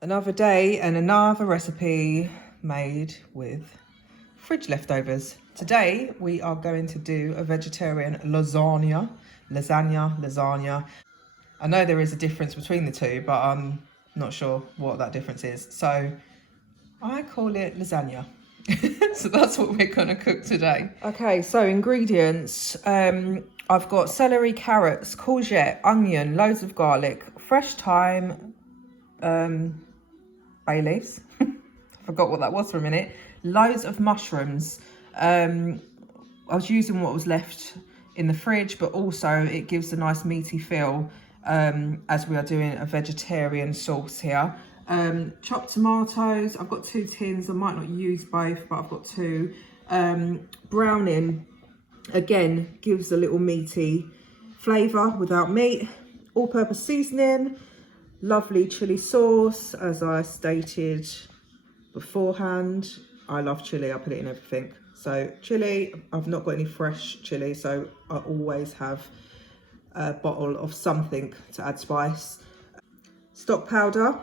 Another day and another recipe made with fridge leftovers. Today we are going to do a vegetarian lasagna. I know there is a difference between the two, but I'm not sure what that difference is. So I call it lasagna. So that's what we're going to cook today. Okay, so ingredients. I've got celery, carrots, courgette, onion, loads of garlic, fresh thyme, bay leaves. I forgot what that was for a minute. Loads of mushrooms. I was using what was left in the fridge, but also it gives a nice meaty feel as we are doing a vegetarian sauce here. Chopped tomatoes. I've got 2 tins. I might not use both, but I've got 2. Browning, again, gives a little meaty flavour without meat. All-purpose seasoning. Lovely chili sauce, as I stated beforehand. I love chili, I put it in everything. So chili, I've not got any fresh chili, so I always have a bottle of something to add spice. Stock powder,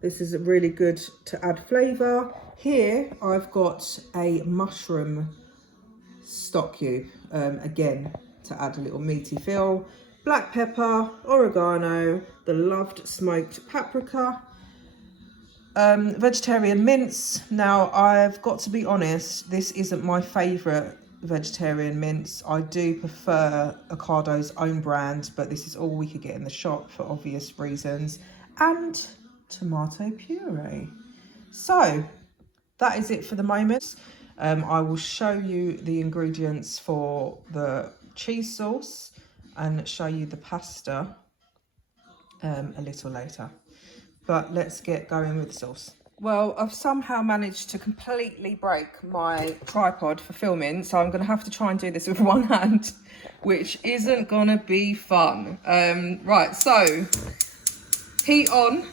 this is really good to add flavour. Here I've got a mushroom stock cube, again to add a little meaty feel. Black pepper, oregano, the loved smoked paprika, vegetarian mince. Now, I've got to be honest, this isn't my favourite vegetarian mince. I do prefer Ocado's own brand, but this is all we could get in the shop for obvious reasons. And tomato puree. So, that is it for the moment. I will show you the ingredients for the cheese sauce and show you the pasta a little later. But let's get going with the sauce. Well, I've somehow managed to completely break my tripod for filming, so I'm going to have to try and do this with one hand, which isn't going to be fun. Right, so heat on.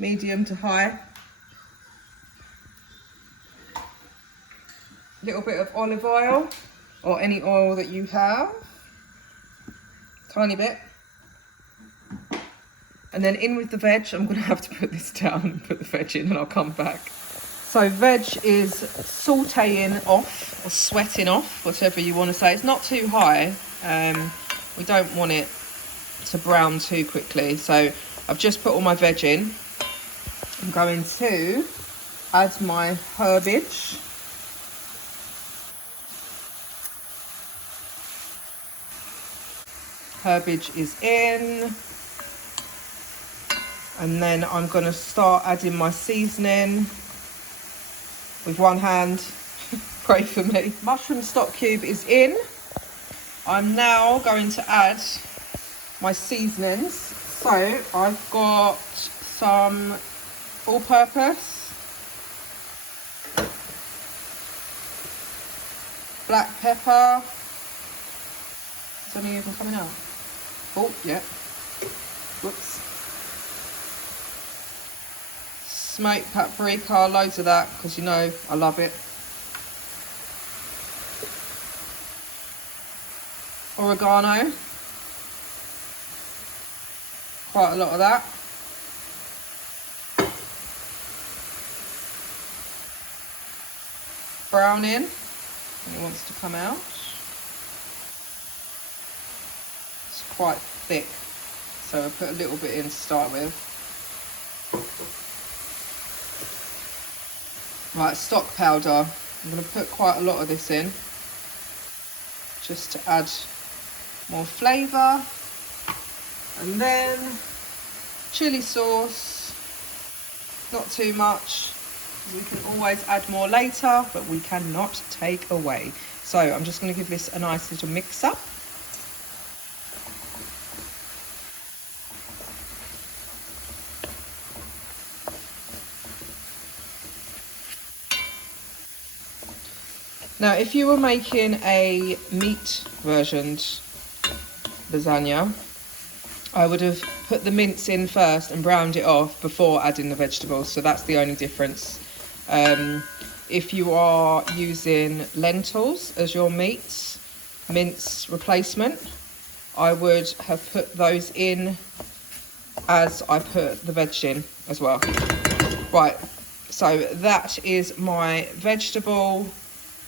Medium to high. Little bit of olive oil or any oil that you have, tiny bit, and then in with the veg. I'm going to have to put this down and put the veg in, and I'll come back. So veg is sauteing off or sweating off, whatever you want to say. It's not too high. We don't want it to brown too quickly, so I've just put all my veg in. I'm going to add my herbage. Herbage is in, and then I'm going to start adding my seasoning with one hand. Pray for me. Mushroom stock cube is in. I'm now going to add my seasonings. So I've got some all-purpose, black pepper. Is any of them coming out? Oh, yeah. Whoops. Smoked paprika, loads of that, because you know I love it. Oregano. Quite a lot of that. Browning. It wants to come out. Quite thick, so I'll put a little bit in to start with. Right, stock powder. I'm going to put quite a lot of this in just to add more flavour, and then chili sauce, not too much. We can always add more later, but we cannot take away. So I'm just going to give this a nice little mix up. Now, if you were making a meat versioned lasagna, I would have put the mince in first and browned it off before adding the vegetables. So that's the only difference. If you are using lentils as your mince replacement, I would have put those in as I put the veg in as well. Right, so that is my vegetable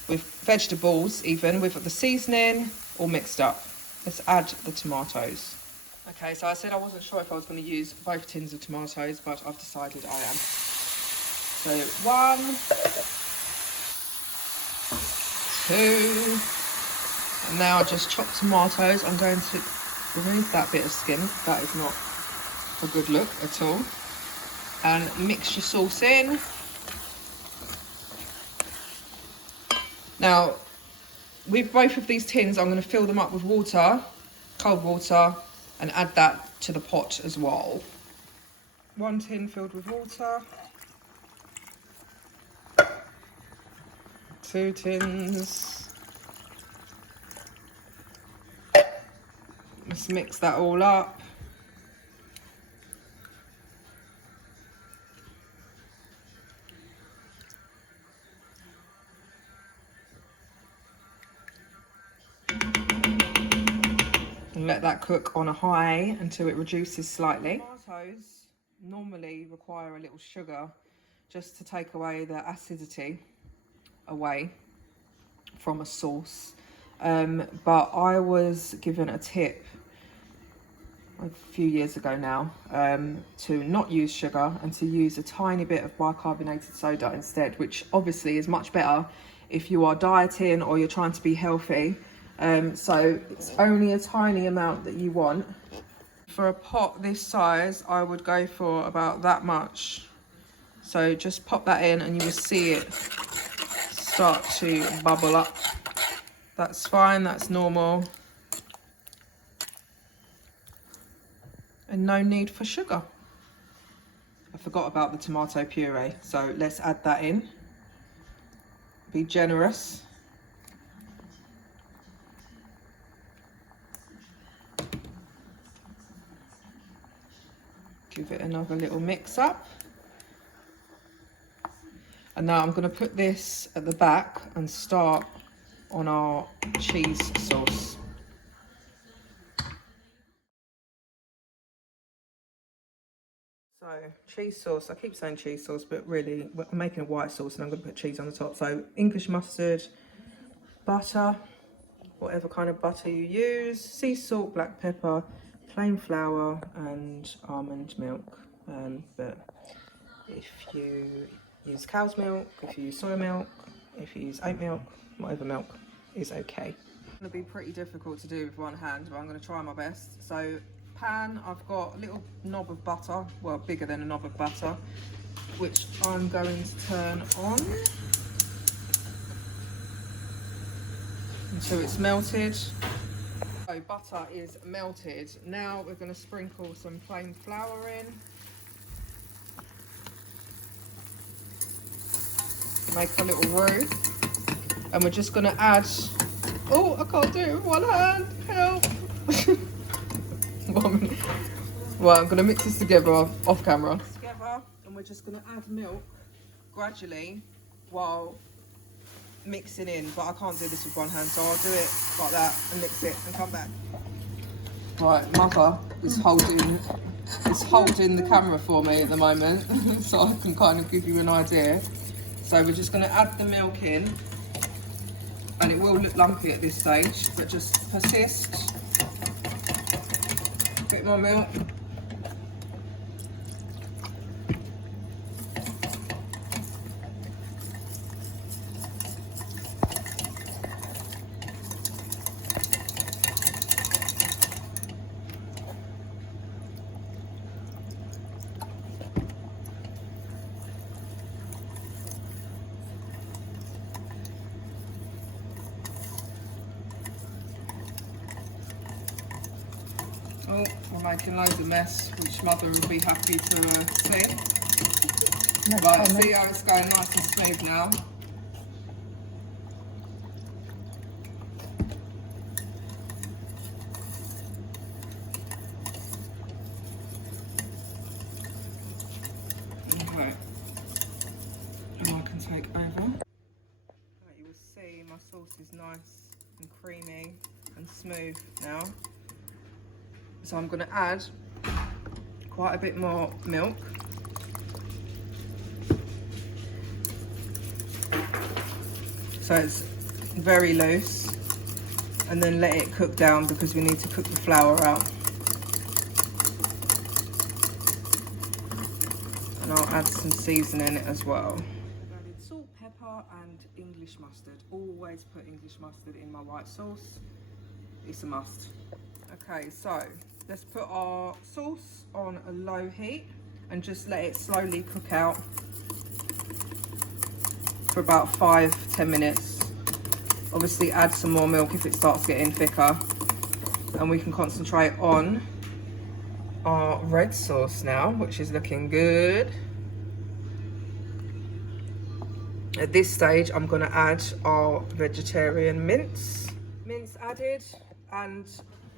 with vegetables, even with the seasoning all mixed up. Let's add the tomatoes. Okay, so I said I wasn't sure if I was going to use both tins of tomatoes, but I've decided I am. So 1, 2, and now I just chop tomatoes. I'm going to remove that bit of skin. That is not a good look at all. And mix your sauce in. Now, with both of these tins, I'm going to fill them up with water, cold water, and add that to the pot as well. 1 tin filled with water. 2 tins. Let's mix that all up. And let that cook on a high until it reduces slightly. Tomatoes normally require a little sugar just to take away the acidity away from a sauce. But I was given a tip a few years ago now to not use sugar and to use a tiny bit of bicarbonated soda instead, which obviously is much better if you are dieting or you're trying to be healthy. So it's only a tiny amount that you want. For a pot this size, I would go for about that much. So just pop that in and you will see it start to bubble up. That's fine, that's normal. And no need for sugar. I forgot about the tomato puree, so let's add that in. Be generous. Give it another little mix up. And now I'm going to put this at the back and start on our cheese sauce. So cheese sauce, I keep saying cheese sauce, but really I'm making a white sauce and I'm going to put cheese on the top. So English mustard, butter, whatever kind of butter you use, sea salt, black pepper, plain flour and almond milk. But if you use cow's milk, if you use soy milk, if you use oat milk, whatever milk is okay. It's going to be pretty difficult to do with one hand, but I'm going to try my best. So pan, I've got a little knob of butter, well bigger than a knob of butter, which I'm going to turn on until it's melted. So butter is melted. Now we're going to sprinkle some plain flour in. Make a little roux. And we're just going to add, oh, I can't do it with one hand, help. Well, I'm going to mix this together off camera. Together, and we're just going to add milk gradually while mixing in, but I can't do this with one hand, so I'll do it like that and mix it and come back. Right, Mother is holding the camera for me at the moment, so I can kind of give you an idea. So we're just going to add the milk in, and it will look lumpy at this stage, but just persist. A bit more milk. Oh, we're making loads of mess, which Mother will be happy to see. Right, see how it's going nice and smooth now. Okay, and I can take over. Right, you will see my sauce is nice and creamy and smooth now. So I'm going to add quite a bit more milk. So it's very loose, and then let it cook down because we need to cook the flour out. And I'll add some seasoning as well. I've added salt, pepper and English mustard. Always put English mustard in my white sauce. It's a must. Okay, so let's put our sauce on a low heat and just let it slowly cook out for about 5-10 minutes. Obviously add some more milk if it starts getting thicker, and we can concentrate on our red sauce now, which is looking good. At this stage I'm going to add our vegetarian mince. Mince added, and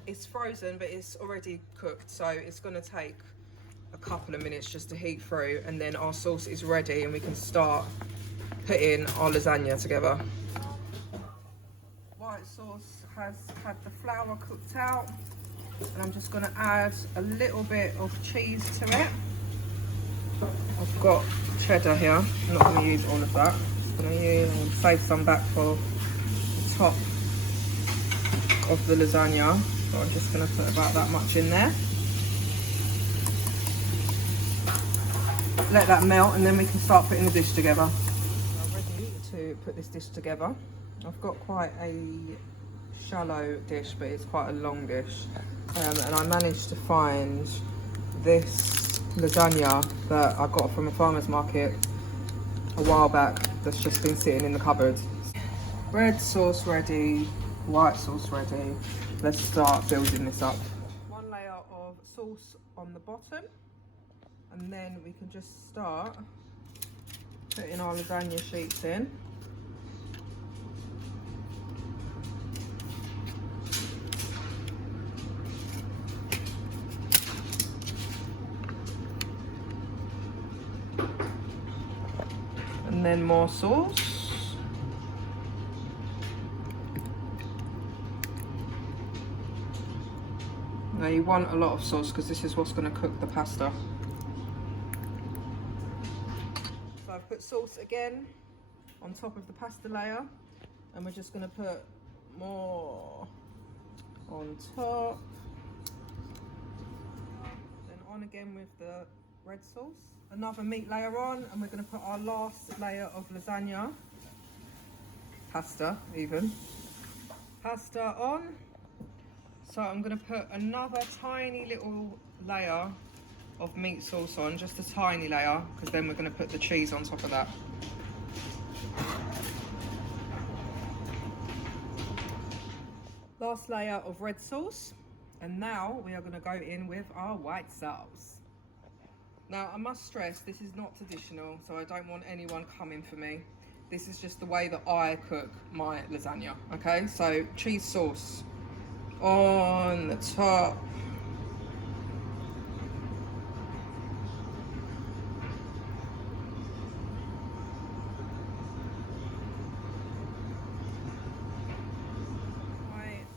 it's frozen but it's already cooked, so it's going to take a couple of minutes just to heat through, and then our sauce is ready and we can start putting our lasagna together. White sauce has had the flour cooked out, and I'm just going to add a little bit of cheese to it. I've got cheddar here. I'm not going to use all of that. I'm going to save some back for the top of the lasagna. So I'm just going to put about that much in there. Let that melt, and then we can start putting the dish together. I'm ready to put this dish together. I've got quite a shallow dish, but it's quite a long dish. And I managed to find this lasagna that I got from a farmer's market a while back that's just been sitting in the cupboard. Red sauce ready, white sauce ready. Let's start building this up. One layer of sauce on the bottom, and then we can just start putting our lasagna sheets in. And then more sauce. Now you want a lot of sauce because this is what's going to cook the pasta. So I've put sauce again on top of the pasta layer, and we're just going to put more on top. Then on again with the red sauce. Another meat layer on, and we're going to put our last layer of lasagna. Pasta on. So I'm going to put another tiny little layer of meat sauce on, just a tiny layer, because then we're going to put the cheese on top of that. Last layer of red sauce, and now we are going to go in with our white sauce. Now I must stress, this is not traditional, so I don't want anyone coming for me. This is just the way that I cook my lasagna, okay? So cheese sauce on the top.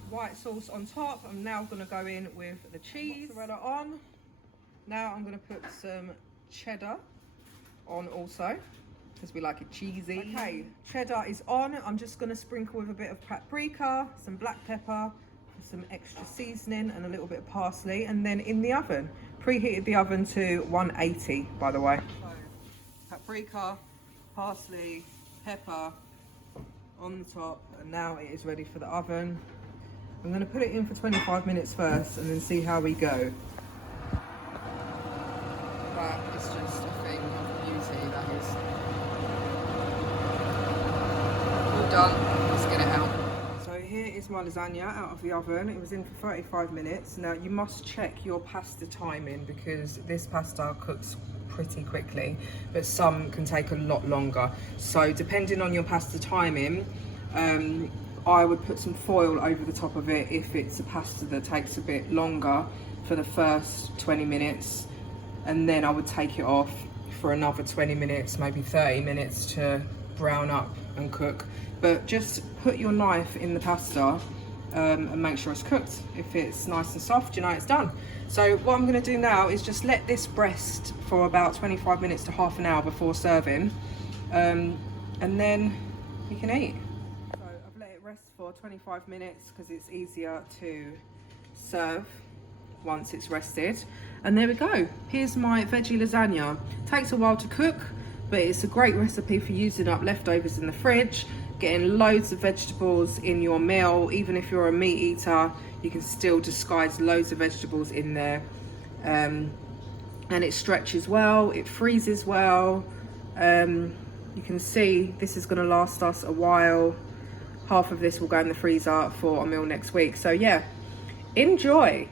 White sauce on top. I'm now going to go in with the cheese. Mozzarella on. Now I'm going to put some cheddar on also, because we like it cheesy. Okay, cheddar is on. I'm just going to sprinkle with a bit of paprika, some black pepper, some extra seasoning and a little bit of parsley, and then in the oven. Preheated the oven to 180, by the way. So, paprika, parsley, pepper on the top, and now it is ready for the oven. I'm going to put it in for 25 minutes first and then see how we go. That is just a thing of beauty, that is. All done, let's get it out. So here is my lasagna out of the oven. It was in for 35 minutes. Now you must check your pasta timing, because this pasta cooks pretty quickly, but some can take a lot longer. So depending on your pasta timing, I would put some foil over the top of it if it's a pasta that takes a bit longer for the first 20 minutes, and then I would take it off for another 20 minutes, maybe 30 minutes to brown up and cook. But just put your knife in the pasta and make sure it's cooked. If it's nice and soft, you know it's done. So what I'm going to do now is just let this rest for about 25 minutes to half an hour before serving, and then you can eat. So I've let it rest for 25 minutes because it's easier to serve once it's rested. And there we go, here's my veggie lasagna. Takes a while to cook, but it's a great recipe for using up leftovers in the fridge, getting loads of vegetables in your meal. Even if you're a meat eater, you can still disguise loads of vegetables in there. And it stretches well, it freezes well. You can see this is going to last us a while. Half of this will go in the freezer for a meal next week. So yeah, enjoy.